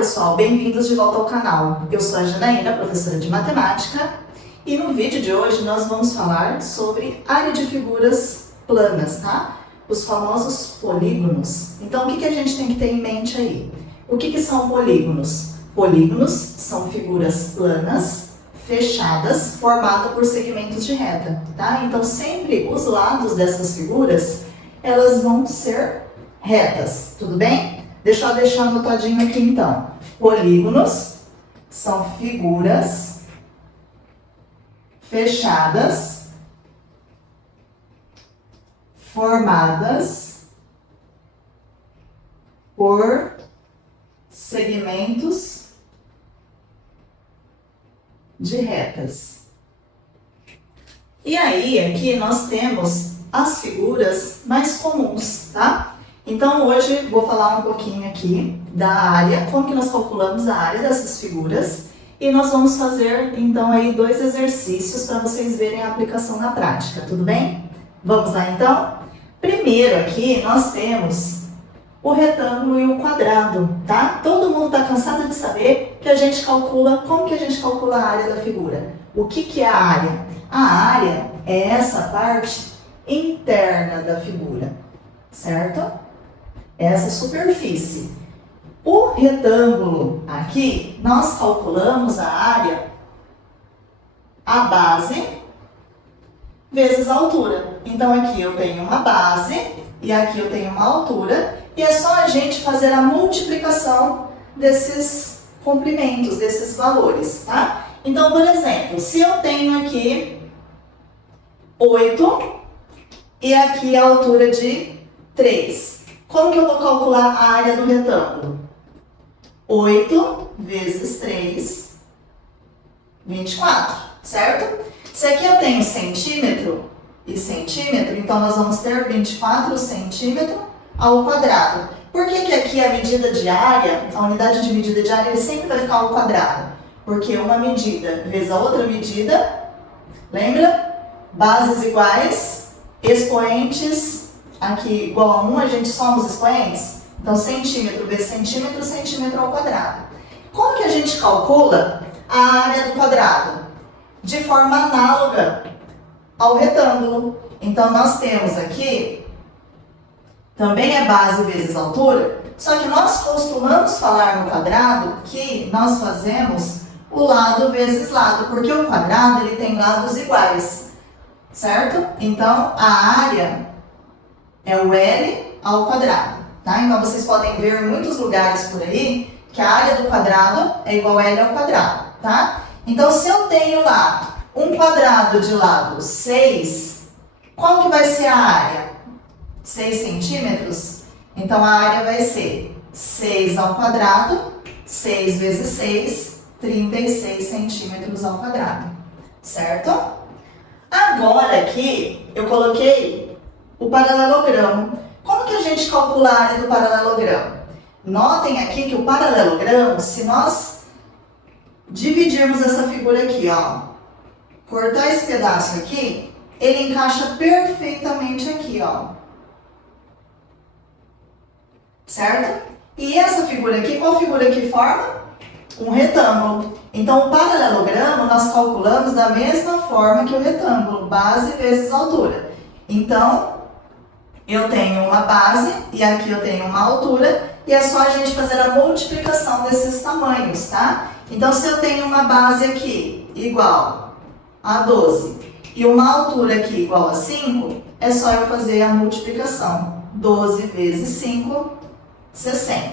pessoal, bem-vindos de volta ao canal. Eu sou a Janaína, professora de matemática, e no vídeo de hoje nós vamos falar sobre área de figuras planas, tá? Os famosos polígonos. Então, o que a gente tem que ter em mente aí? O que são polígonos? Polígonos são figuras planas, fechadas, formadas por segmentos de reta, tá? Então, sempre os lados dessas figuras, elas vão ser retas, tudo bem? Deixa eu deixar anotadinho aqui então. Polígonos são figuras fechadas, formadas por segmentos de retas. E aí, aqui nós temos as figuras mais comuns, tá? Então, hoje vou falar um pouquinho aqui da área, como que nós calculamos a área dessas figuras, e nós vamos fazer, então, aí 2 exercícios para vocês verem a aplicação na prática, tudo bem? Vamos lá, então? Primeiro aqui, nós temos o retângulo e o quadrado, tá? Todo mundo está cansado de saber que a gente calcula, como que a gente calcula a área da figura? O que é a área? A área é essa parte interna da figura, certo? Essa superfície. O retângulo aqui, nós calculamos a área, a base, vezes a altura. Então, aqui eu tenho uma base e aqui eu tenho uma altura. E é só a gente fazer a multiplicação desses comprimentos, desses valores, tá? Então, por exemplo, se eu tenho aqui 8 e aqui a altura de 3. Como que eu vou calcular a área do retângulo? 8 vezes 3, 24, certo? Se aqui eu tenho centímetro e centímetro, então nós vamos ter 24 centímetros ao quadrado. Por que aqui a medida de área, a unidade de medida de área, ele sempre vai ficar ao quadrado? Porque uma medida vezes a outra medida, lembra? Bases iguais, expoentes aqui igual a 1, a gente soma os expoentes. Então, centímetro vezes centímetro, centímetro ao quadrado. Como que a gente calcula a área do quadrado? De forma análoga ao retângulo. Então, nós temos aqui, também é base vezes altura, só que nós costumamos falar no quadrado que nós fazemos o lado vezes lado, porque o quadrado ele tem lados iguais, certo? Então, a área é o L ao quadrado, tá? Então, vocês podem ver em muitos lugares por aí que a área do quadrado é igual a L ao quadrado, tá? Então, se eu tenho lá um quadrado de lado 6, qual que vai ser a área? 6 centímetros? Então, a área vai ser 6 ao quadrado, 6 vezes 6, 36 centímetros ao quadrado, certo? Agora aqui, eu coloquei o paralelogramo. Como que a gente calcula a área do paralelogramo? Notem aqui que o paralelogramo, se nós dividirmos essa figura aqui, ó, cortar esse pedaço aqui, ele encaixa perfeitamente aqui, ó. Certo? E essa figura aqui, qual figura que forma? Um retângulo. Então, o paralelogramo nós calculamos da mesma forma que o retângulo, base vezes altura. Então, eu tenho uma base e aqui eu tenho uma altura e é só a gente fazer a multiplicação desses tamanhos, tá? Então, se eu tenho uma base aqui igual a 12 e uma altura aqui igual a 5, é só eu fazer a multiplicação. 12 vezes 5, 60.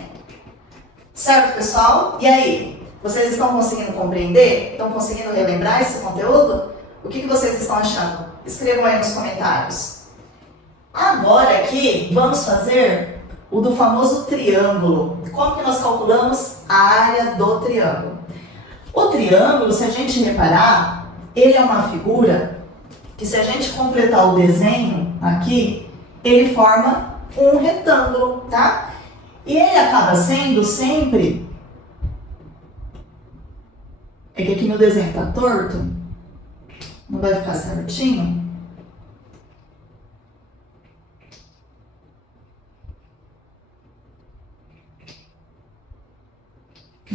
Certo, pessoal? E aí? Vocês estão conseguindo compreender? Estão conseguindo relembrar esse conteúdo? O que vocês estão achando? Escrevam aí nos comentários. Agora aqui, vamos fazer o do famoso triângulo. Como que nós calculamos a área do triângulo? O triângulo, se a gente reparar, ele é uma figura que, se a gente completar o desenho aqui, ele forma um retângulo, tá? E ele acaba sendo sempre... É que aqui no desenho tá torto, não vai ficar certinho.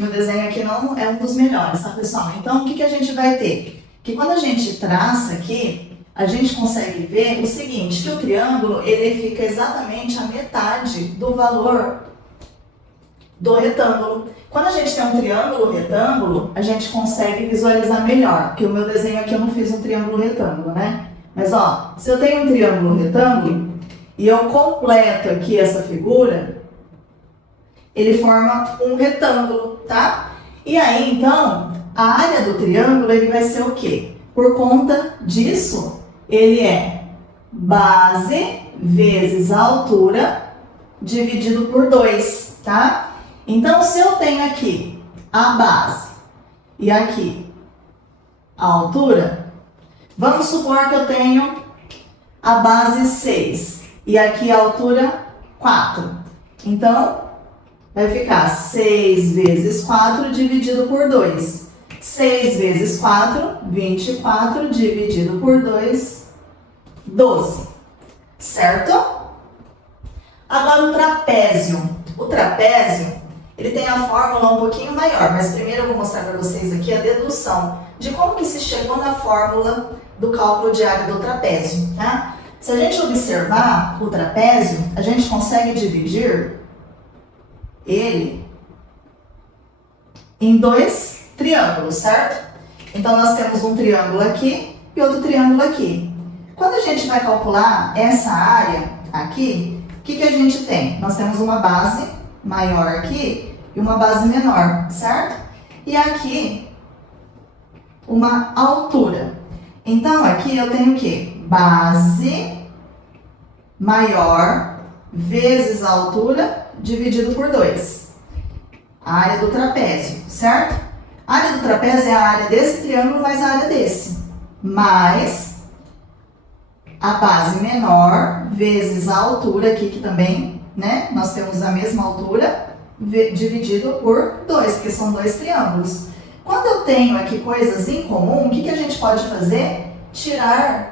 Meu desenho aqui não é um dos melhores, tá, pessoal? Então, o que a gente vai ter? Que quando a gente traça aqui, a gente consegue ver o seguinte, que o triângulo, ele fica exatamente a metade do valor do retângulo. Quando a gente tem um triângulo retângulo, a gente consegue visualizar melhor, porque o meu desenho aqui eu não fiz um triângulo retângulo, né? Mas ó, se eu tenho um triângulo retângulo e eu completo aqui essa figura, ele forma um retângulo, tá? E aí, então, a área do triângulo, ele vai ser o quê? Por conta disso, ele é base vezes a altura dividido por 2, tá? Então, se eu tenho aqui a base e aqui a altura, vamos supor que eu tenho a base 6 e aqui a altura 4. Então, vai ficar 6 vezes 4 dividido por 2. 6 vezes 4, 24, dividido por 2, 12. Certo? Agora o trapézio. O trapézio, ele tem a fórmula um pouquinho maior, mas primeiro eu vou mostrar para vocês aqui a dedução de como que se chegou na fórmula do cálculo de área do trapézio, tá? Se a gente observar o trapézio, a gente consegue dividir ele em 2 triângulos, certo? Então, nós temos um triângulo aqui e outro triângulo aqui. Quando a gente vai calcular essa área aqui, o que a gente tem? Nós temos uma base maior aqui e uma base menor, certo? E aqui, uma altura. Então, aqui eu tenho o quê? Base maior vezes a altura dividido por 2. A área do trapézio, certo? A área do trapézio é a área desse triângulo mais a área desse. Mais a base menor vezes a altura aqui, que também, né? Nós temos a mesma altura dividido por 2, porque são 2 triângulos. Quando eu tenho aqui coisas em comum, o que a gente pode fazer?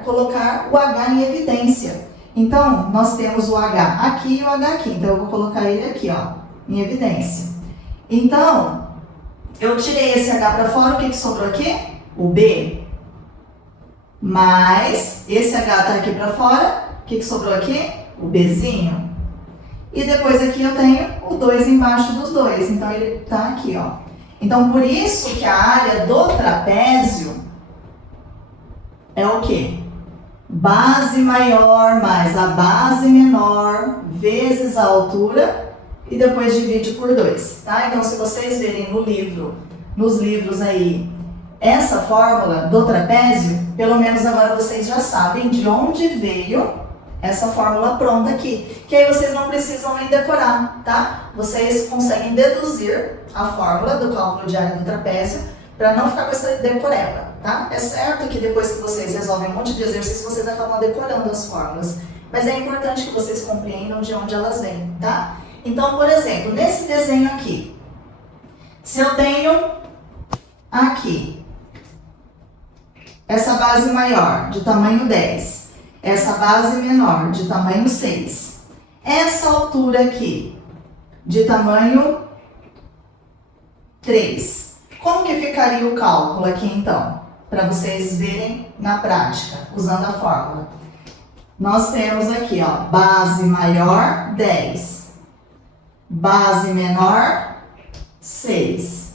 Colocar o H em evidência. Então, nós temos o H aqui e o H aqui. Então, eu vou colocar ele aqui, ó, em evidência. Então, eu tirei esse H para fora, o que sobrou aqui? O B. Mais, esse H está aqui para fora, o que sobrou aqui? O Bzinho. E depois aqui eu tenho o 2 embaixo dos 2. Então, ele está aqui, ó. Então, por isso que a área do trapézio é o quê? Base maior mais a base menor vezes a altura e depois divide por 2, tá? Então, se vocês verem no livro, nos livros aí, essa fórmula do trapézio, pelo menos agora vocês já sabem de onde veio essa fórmula pronta aqui, que aí vocês não precisam nem decorar, tá? Vocês conseguem deduzir a fórmula do cálculo de área do trapézio para não ficar com essa decoreba, tá? É certo que depois que vocês resolvem um monte de exercícios, vocês acabam decorando as fórmulas, mas é importante que vocês compreendam de onde elas vêm, tá? Então, por exemplo, nesse desenho aqui, se eu tenho aqui essa base maior de tamanho 10, essa base menor de tamanho 6, essa altura aqui de tamanho 3, como que ficaria o cálculo aqui então? Para vocês verem na prática, usando a fórmula. Nós temos aqui, ó, base maior 10, base menor 6,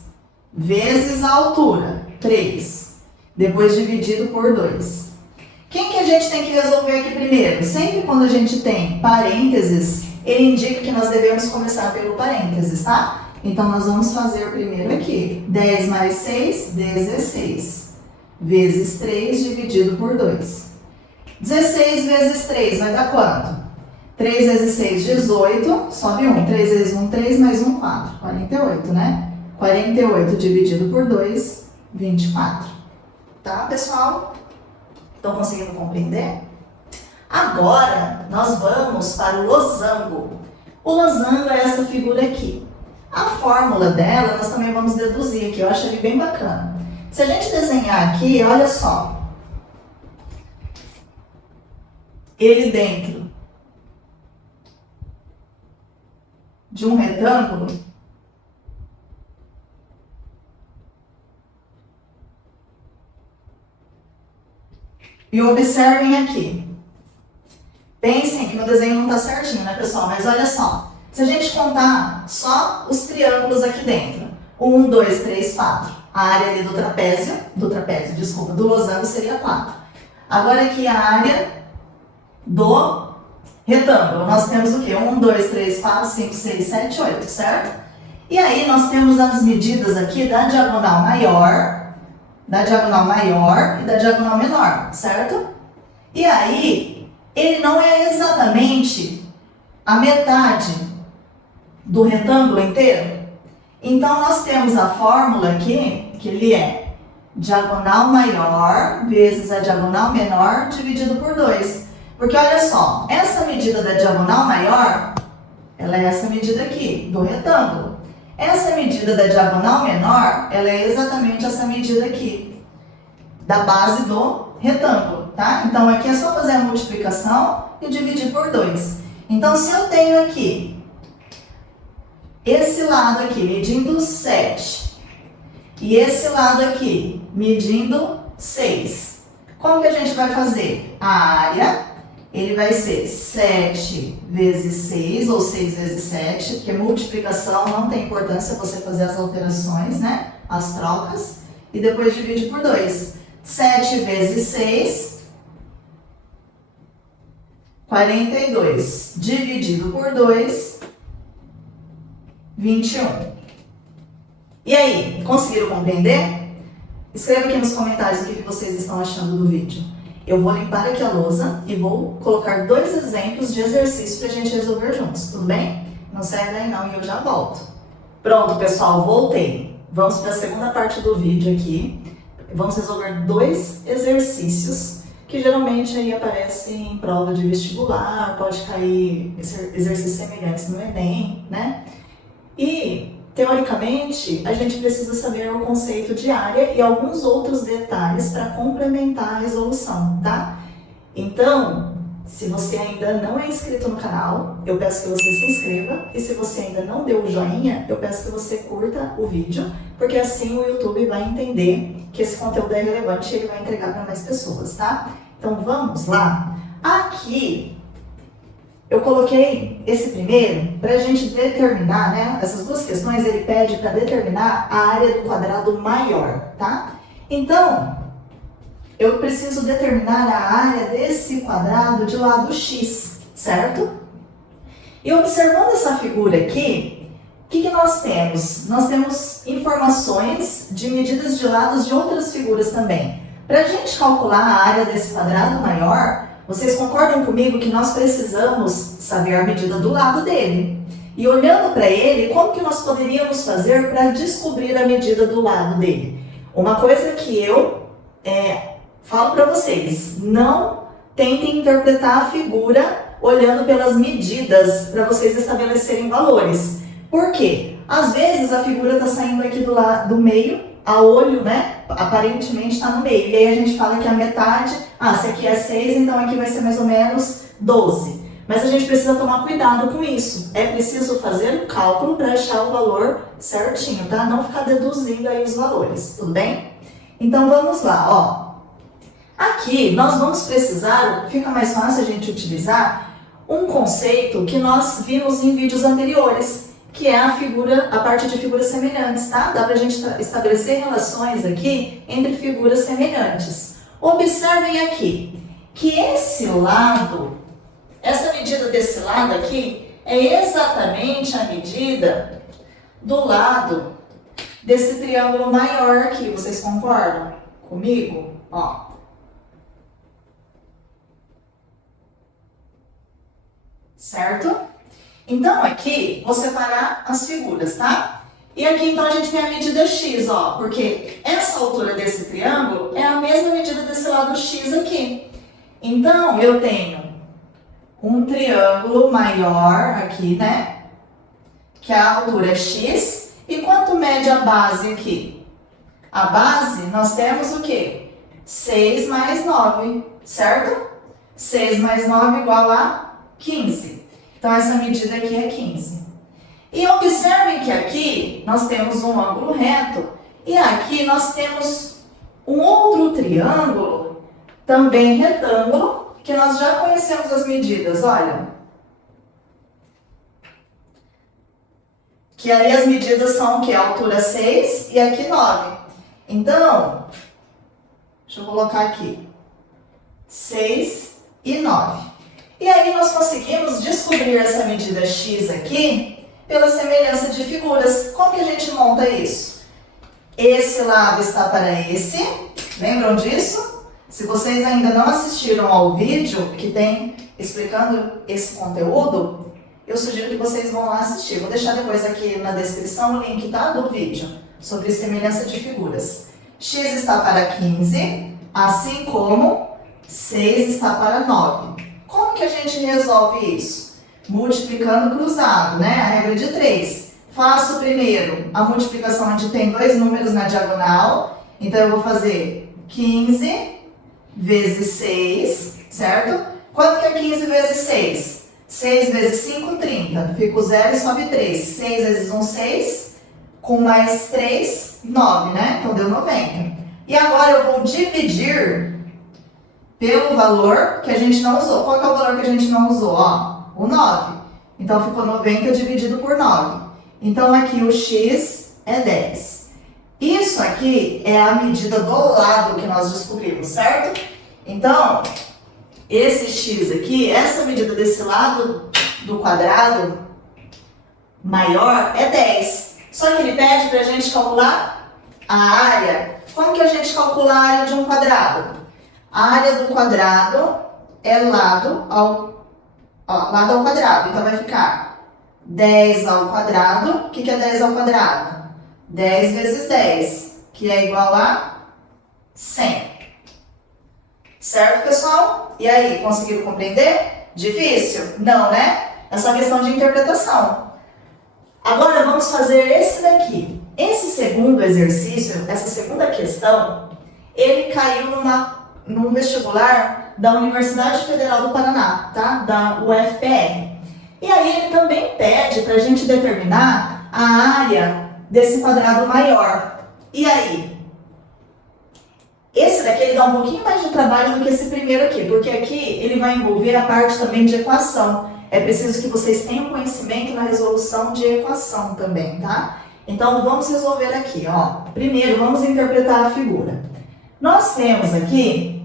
vezes a altura 3, depois dividido por 2. Quem que a gente tem que resolver aqui primeiro? Sempre quando a gente tem parênteses, ele indica que nós devemos começar pelo parênteses, tá? Então, nós vamos fazer primeiro aqui, 10 mais 6, 16, vezes 3 dividido por 2. 16 vezes 3 vai dar quanto? 3 vezes 6, 18, sobe 1. 3 vezes 1, 3, mais 1, 4. 48, né? 48 dividido por 2, 24. Tá, pessoal? Estão conseguindo compreender? Agora, nós vamos para o losango. O losango é essa figura aqui. A fórmula dela, nós também vamos deduzir aqui. Eu acho ele bem bacana. Se a gente desenhar aqui, olha só. Ele dentro de um retângulo, E observem aqui. Pensem que meu desenho não está certinho, né, pessoal? Mas olha só. Se a gente contar só os triângulos aqui dentro. 1, 2, 3, 4. A área ali do losango seria 4. Agora aqui a área do retângulo. Nós temos o quê? 1, 2, 3, 4, 5, 6, 7, 8, certo? E aí nós temos as medidas aqui da diagonal maior e da diagonal menor, certo? E aí, ele não é exatamente a metade do retângulo inteiro. Então, nós temos a fórmula aqui, que ele é diagonal maior vezes a diagonal menor dividido por 2. Porque olha só, essa medida da diagonal maior, ela é essa medida aqui, do retângulo. Essa medida da diagonal menor, ela é exatamente essa medida aqui, da base do retângulo, tá? Então, aqui é só fazer a multiplicação e dividir por 2. Então, se eu tenho aqui, esse lado aqui medindo 7, e esse lado aqui medindo 6, como que a gente vai fazer? A área, ele vai ser 7 vezes 6, ou 6 vezes 7, porque multiplicação não tem importância você fazer as alterações, né? As trocas, e depois divide por 2. 7 vezes 6, 42, dividido por 2, 21. E aí, conseguiram compreender? Escreva aqui nos comentários o que vocês estão achando do vídeo. Eu vou limpar aqui a lousa e vou colocar 2 exemplos de exercício para a gente resolver juntos, tudo bem? Não sai daí não e eu já volto. Pronto, pessoal, voltei. Vamos para a segunda parte do vídeo aqui. Vamos resolver 2 exercícios que geralmente aí aparecem em prova de vestibular, pode cair exercícios semelhantes no Enem, né? E teoricamente, a gente precisa saber o conceito de área e alguns outros detalhes para complementar a resolução, tá? Então, se você ainda não é inscrito no canal, eu peço que você se inscreva. E se você ainda não deu o joinha, eu peço que você curta o vídeo, porque assim o YouTube vai entender que esse conteúdo é relevante e ele vai entregar para mais pessoas, tá? Então, vamos lá. Aqui, eu coloquei esse primeiro para a gente determinar, né? Essas 2 questões ele pede para determinar a área do quadrado maior, tá? Então, eu preciso determinar a área desse quadrado de lado x, certo? E observando essa figura aqui, o que nós temos? Nós temos informações de medidas de lados de outras figuras também. Para a gente calcular a área desse quadrado maior, vocês concordam comigo que nós precisamos saber a medida do lado dele? E olhando para ele, como que nós poderíamos fazer para descobrir a medida do lado dele? Uma coisa que eu falo para vocês, não tentem interpretar a figura olhando pelas medidas para vocês estabelecerem valores. Por quê? Às vezes a figura está saindo aqui do meio, a olho, né? Aparentemente está no meio. E aí a gente fala que a metade, se aqui é 6, então aqui vai ser mais ou menos 12. Mas a gente precisa tomar cuidado com isso. É preciso fazer um cálculo para achar o valor certinho, tá? Não ficar deduzindo aí os valores, tudo bem? Então vamos lá, ó. Aqui nós vamos precisar, fica mais fácil a gente utilizar um conceito que nós vimos em vídeos anteriores, que é a parte de figuras semelhantes, tá? Dá pra gente estabelecer relações aqui entre figuras semelhantes. Observem aqui que esse lado, essa medida desse lado aqui, é exatamente a medida do lado desse triângulo maior aqui. Vocês concordam comigo? Ó. Certo? Então, aqui, vou separar as figuras, tá? E aqui, então, a gente tem a medida x, ó, porque essa altura desse triângulo é a mesma medida desse lado x aqui. Então, eu tenho um triângulo maior aqui, né? Que a altura é x. E quanto mede a base aqui? A base, nós temos o quê? 6 mais 9, certo? 6 mais 9 igual a 15. Então, essa medida aqui é 15. E observem que aqui nós temos um ângulo reto e aqui nós temos um outro triângulo também retângulo, que nós já conhecemos as medidas, olha. Que ali as medidas são o quê? A altura 6 e aqui 9. Então, deixa eu colocar aqui. 6 e 9. E aí nós conseguimos descobrir essa medida x aqui pela semelhança de figuras. Como que a gente monta isso? Esse lado está para esse. Lembram disso? Se vocês ainda não assistiram ao vídeo que tem explicando esse conteúdo, eu sugiro que vocês vão lá assistir. Vou deixar depois aqui na descrição o link, tá, do vídeo sobre semelhança de figuras. X está para 15, assim como 6 está para 9. Como que a gente resolve isso? Multiplicando cruzado, né? A regra de 3. Faço primeiro a multiplicação onde tem dois números na diagonal. Então, eu vou fazer 15 vezes 6, certo? Quanto que é 15 vezes 6? 6 vezes 5, 30. Fica o 0 e sobe 3. 6 vezes 1, 6. Com mais 3, 9, né? Então, deu 90. E agora eu vou dividir pelo valor que a gente não usou. Qual que é o valor que a gente não usou? Ó, o 9. Então, ficou 90 dividido por 9. Então, aqui o x é 10. Isso aqui é a medida do lado que nós descobrimos, certo? Então, esse x aqui, essa medida desse lado do quadrado maior é 10. Só que ele pede para a gente calcular a área. Como que a gente calcula a área de um quadrado? A área do quadrado é lado ao quadrado. Então, vai ficar 10 ao quadrado. O que é 10 ao quadrado? 10 vezes 10, que é igual a 100. Certo, pessoal? E aí, conseguiram compreender? Difícil? Não, né? É só questão de interpretação. Agora, vamos fazer esse daqui. Esse segundo exercício, essa segunda questão, ele caiu num vestibular da Universidade Federal do Paraná, tá? Da UFPR. E aí ele também pede para a gente determinar a área desse quadrado maior. E aí? Esse daqui ele dá um pouquinho mais de trabalho do que esse primeiro aqui, porque aqui ele vai envolver a parte também de equação. É preciso que vocês tenham conhecimento na resolução de equação também, tá? Então vamos resolver aqui, ó. Primeiro vamos interpretar a figura. Nós temos aqui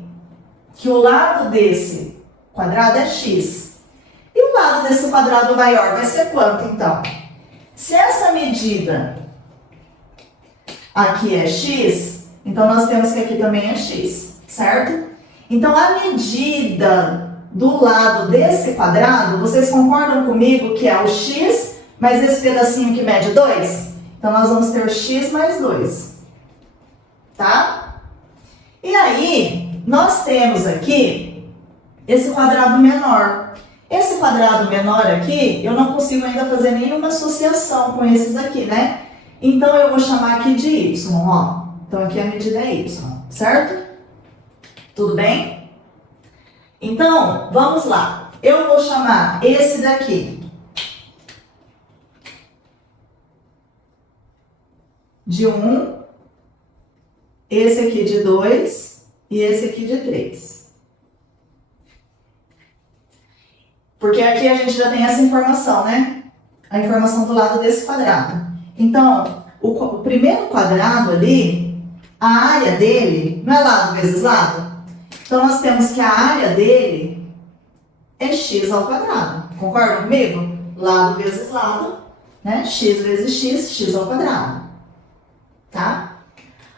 que o lado desse quadrado é x. E o lado desse quadrado maior vai ser quanto, então? Se essa medida aqui é x, então nós temos que aqui também é x, certo? Então, a medida do lado desse quadrado, vocês concordam comigo que é o x, mais esse pedacinho que mede 2? Então, nós vamos ter x mais 2, tá? E aí, nós temos aqui esse quadrado menor. Esse quadrado menor aqui, eu não consigo ainda fazer nenhuma associação com esses aqui, né? Então, eu vou chamar aqui de y, ó. Então, aqui a medida é y, certo? Tudo bem? Então, vamos lá. Eu vou chamar esse daqui de 1, esse aqui de 2 e esse aqui de 3. Porque aqui a gente já tem essa informação, né? A informação do lado desse quadrado. Então, o primeiro quadrado ali, a área dele, não é lado vezes lado? Então, nós temos que a área dele é x ao quadrado. Concordam comigo? Lado vezes lado, né? X vezes x, x ao quadrado. Tá?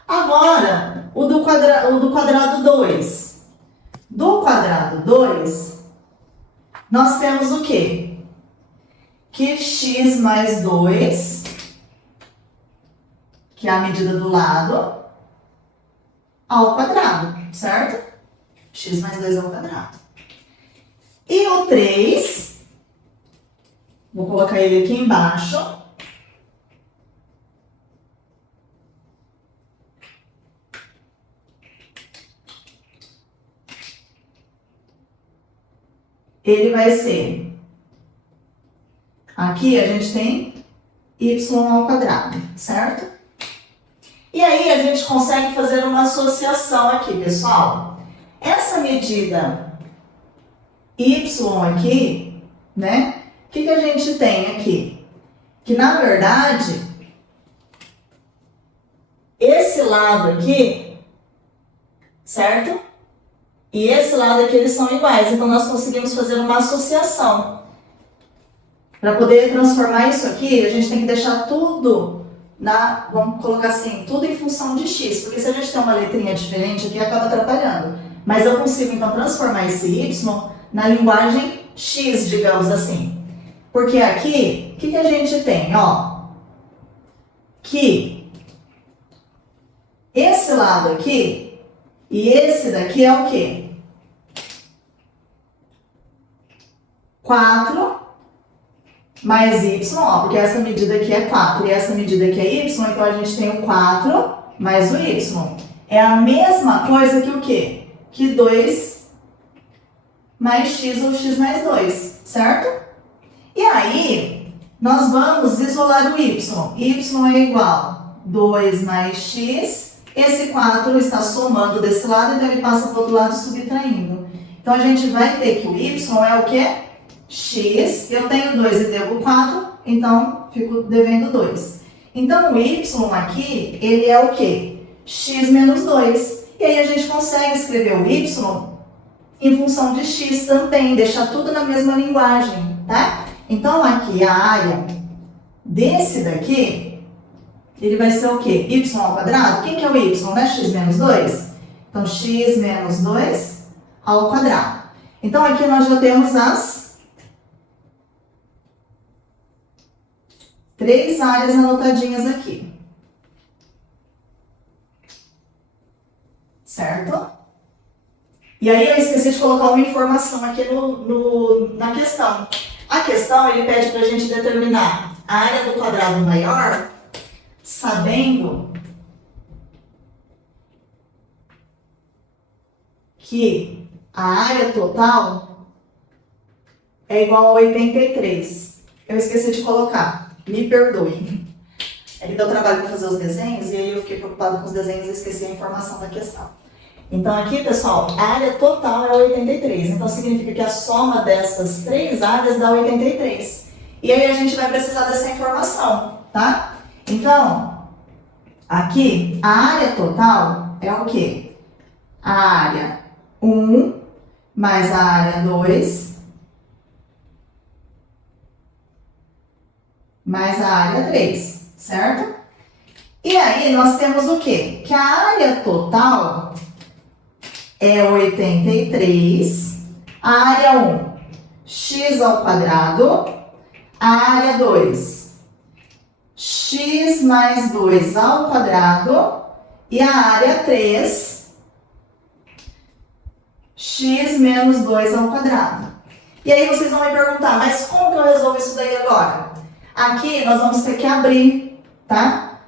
Agora, o do quadrado 2. Do quadrado 2, nós temos o quê? Que x mais 2, que é a medida do lado, ao quadrado, certo? X mais 2 ao quadrado. E o 3, vou colocar ele aqui embaixo. Ele vai ser, aqui a gente tem y ao quadrado, certo? E aí a gente consegue fazer uma associação aqui, pessoal. Essa medida y aqui, né? O que a gente tem aqui? Que, na verdade, esse lado aqui, certo? E esse lado aqui, eles são iguais. Então, nós conseguimos fazer uma associação. Para poder transformar isso aqui, a gente tem que deixar tudo vamos colocar assim, tudo em função de x. Porque se a gente tem uma letrinha diferente aqui, acaba atrapalhando. Mas eu consigo, então, transformar esse y na linguagem x, digamos assim. Porque aqui, o que a gente tem? Ó, que esse lado aqui e esse daqui é o quê? 4 mais y, ó, porque essa medida aqui é 4 e essa medida aqui é y, então a gente tem o 4 mais o y. É a mesma coisa que o quê? Que 2 mais x ou x mais 2, certo? E aí, nós vamos isolar o y. Y é igual a 2 mais x. Esse 4 está somando desse lado, então ele passa para o outro lado subtraindo. Então, a gente vai ter que o y é o quê? X. Eu tenho 2 e devo 4, então fico devendo 2. Então, o y aqui, ele é o quê? X menos 2. E aí, a gente consegue escrever o y em função de x também, deixar tudo na mesma linguagem, tá? Então, aqui a área desse daqui, ele vai ser o quê? Y ao quadrado? Quem que é o y? Não é x menos 2? Então, x menos 2 ao quadrado. Então, aqui nós já temos as 3 áreas anotadinhas aqui. Certo? E aí, eu esqueci de colocar uma informação aqui na questão. A questão, ele pede para a gente determinar a área do quadrado maior, sabendo que a área total é igual a 83. Eu esqueci de colocar, me perdoe. É que deu trabalho para fazer os desenhos e aí eu fiquei preocupada com os desenhos e esqueci a informação da questão. Então, aqui, pessoal, a área total é 83. Então, significa que a soma dessas 3 áreas dá 83. E aí, a gente vai precisar dessa informação, tá? Então, aqui, a área total é o quê? A área 1 mais a área 2 mais a área 3, certo? E aí, nós temos o quê? Que a área total é 83, a área 1, x ao quadrado, a área 2, x mais 2 ao quadrado, e a área 3, x menos 2 ao quadrado. E aí vocês vão me perguntar, mas como que eu resolvo isso daí agora? Aqui nós vamos ter que abrir, tá?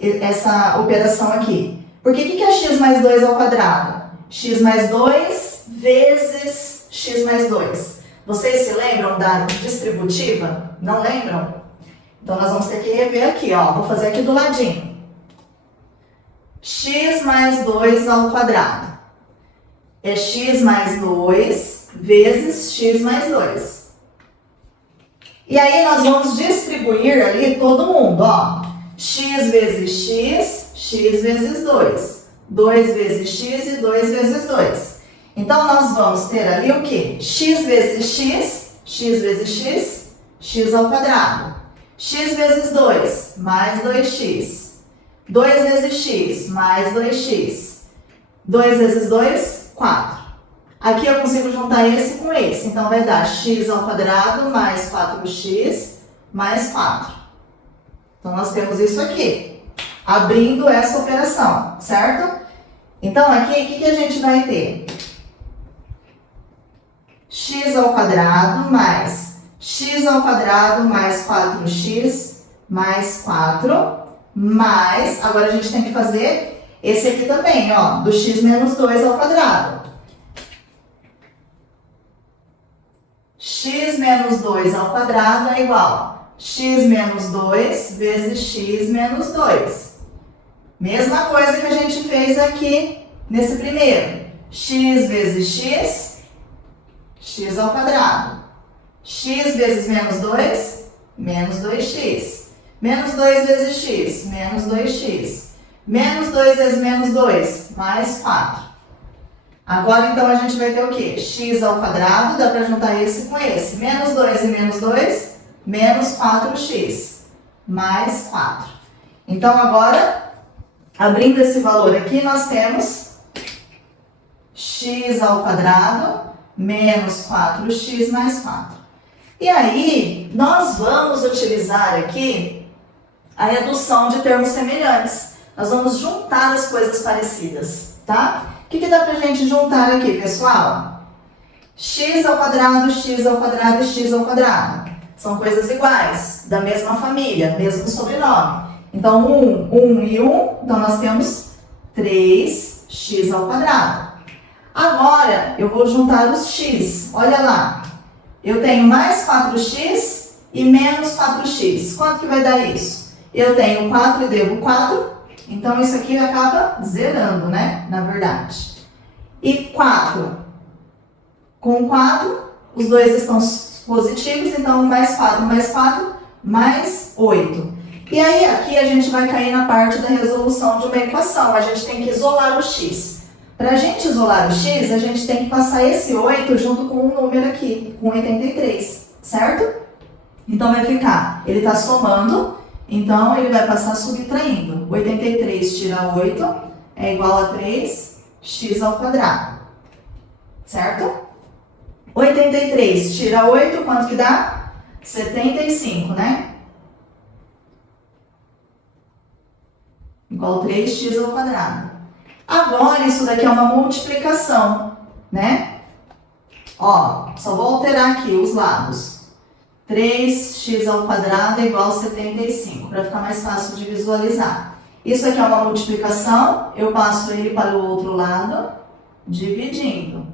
Essa operação aqui. Porque o que é x mais 2 ao quadrado? X mais 2 vezes x mais 2. Vocês se lembram da distributiva? Não lembram? Então, nós vamos ter que rever aqui, ó. Vou fazer aqui do ladinho. X mais 2 ao quadrado. É x mais 2 vezes x mais 2. E aí, nós vamos distribuir ali todo mundo, ó. X vezes x, x vezes 2. 2 vezes x e 2 vezes 2. Então, nós vamos ter ali o quê? X vezes x, x vezes x, x ao quadrado. X vezes 2, mais 2x. 2 vezes x, mais 2x. 2 vezes 2, 4. Aqui eu consigo juntar esse com esse. Então, vai dar x ao quadrado mais 4x mais 4. Então, nós temos isso aqui. Abrindo essa operação, certo? Então, aqui, o que a gente vai ter? X ao quadrado mais x ao quadrado mais 4x mais 4, mais... Agora, a gente tem que fazer esse aqui também, ó, do x menos 2 ao quadrado. X menos 2 ao quadrado é igual a x menos 2 vezes x menos 2. Mesma coisa que a gente fez aqui nesse primeiro. x vezes x, x ao quadrado. X vezes menos 2, menos 2x. Menos 2 vezes x, menos 2x. Menos 2 vezes menos 2, mais 4. Agora, então, a gente vai ter o quê? X ao quadrado, dá para juntar esse com esse. Menos 2 e menos 2, menos 4x, mais 4. Então, agora, abrindo esse valor aqui, nós temos x ao quadrado menos 4x mais 4. E aí, nós vamos utilizar aqui a redução de termos semelhantes. Nós vamos juntar as coisas parecidas, tá? O que dá pra gente juntar aqui, pessoal? X ao quadrado, x ao quadrado e x ao quadrado. São coisas iguais, da mesma família, mesmo sobrenome. Então, 1 e 1, então nós temos 3x ao quadrado. Agora, eu vou juntar os x. Olha lá. Eu tenho mais 4x e menos 4x. Quanto que vai dar isso? Eu tenho 4 e devo 4. Então, isso aqui acaba zerando, né? Na verdade. E 4 com 4, os dois estão positivos. Então, mais 4 mais 4, mais 8. E aí, aqui a gente vai cair na parte da resolução de uma equação. A gente tem que isolar o x. Para a gente isolar o x, a gente tem que passar esse 8 junto com um número aqui, com 83, certo? Então, vai ficar, ele está somando, então ele vai passar subtraindo. 83 tira 8 é igual a 3x ao quadrado, certo? 83 tira 8, quanto que dá? 75, né? Igual a 3x ao quadrado. Agora, isso daqui é uma multiplicação, né? Ó, só vou alterar aqui os lados. 3x ao quadrado é igual a 75, para ficar mais fácil de visualizar. Isso aqui é uma multiplicação, eu passo ele para o outro lado, dividindo.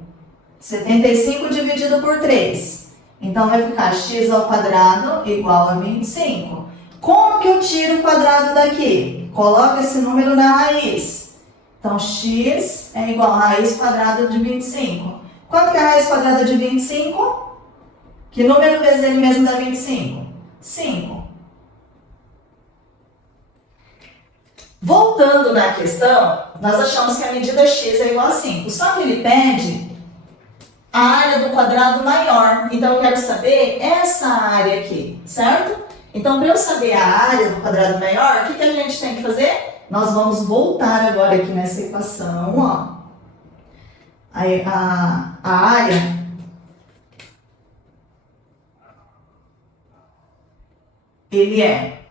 75 dividido por 3. Então, vai ficar x ao quadrado igual a 25. Como que eu tiro o quadrado daqui? Coloco esse número na raiz. Então, x é igual a raiz quadrada de 25. Quanto que é a raiz quadrada de 25? Que número vezes ele mesmo dá 25? 5. Voltando na questão, nós achamos que a medida x é igual a 5. Só que ele pede a área do quadrado maior. Então, eu quero saber essa área aqui, certo? Então, para eu saber a área do quadrado maior, o que a gente tem que fazer? Nós vamos voltar agora aqui nessa equação, ó. A área ele é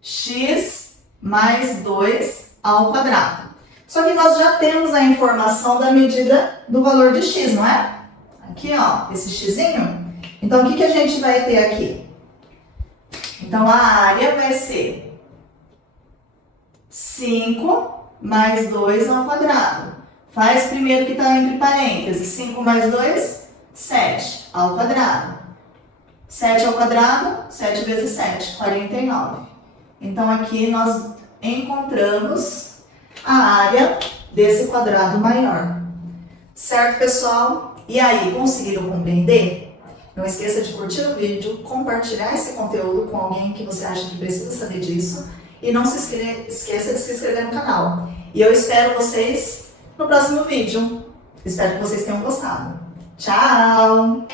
x mais 2 ao quadrado. Só que nós já temos a informação da medida do valor de x, não é? Aqui, ó, esse xzinho. Então, o que a gente vai ter aqui? Então, a área vai ser 5 mais 2 ao quadrado. Faz primeiro que está entre parênteses. 5 mais 2, 7 ao quadrado. 7 ao quadrado, 7 vezes 7, 49. Então, aqui nós encontramos a área desse quadrado maior. Certo, pessoal? E aí, conseguiram compreender? Não esqueça de curtir o vídeo, compartilhar esse conteúdo com alguém que você acha que precisa saber disso. E não se esqueça de se inscrever no canal. E eu espero vocês no próximo vídeo. Espero que vocês tenham gostado. Tchau!